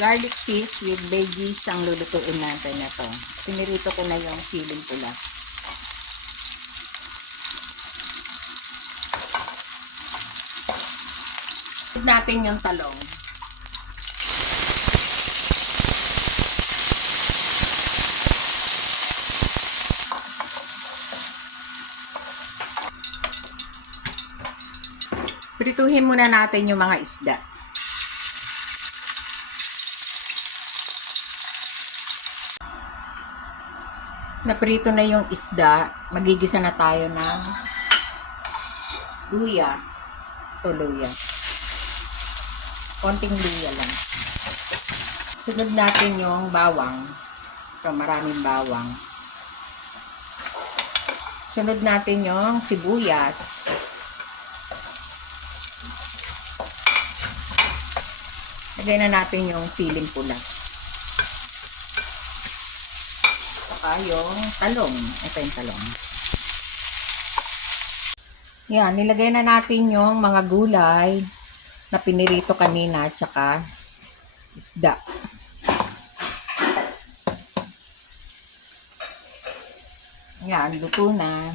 Garlic fish with veggies ang lulutuin natin na to. Pinirito ko na yung siling pula. Sunod natin yung talong. Prituhin muna natin yung mga isda. Naprito na yung isda, magigisa na tayo ng luya. Ito luya. Konting luya lang. Sunod natin yung bawang. Ito, maraming bawang. Sunod natin yung sibuyas. Lagay na natin yung siling pula. Saka yung talong. Ito yung talong. Yan, nilagay na natin yung mga gulay na pinirito kanina at saka isda. Yan, luto na.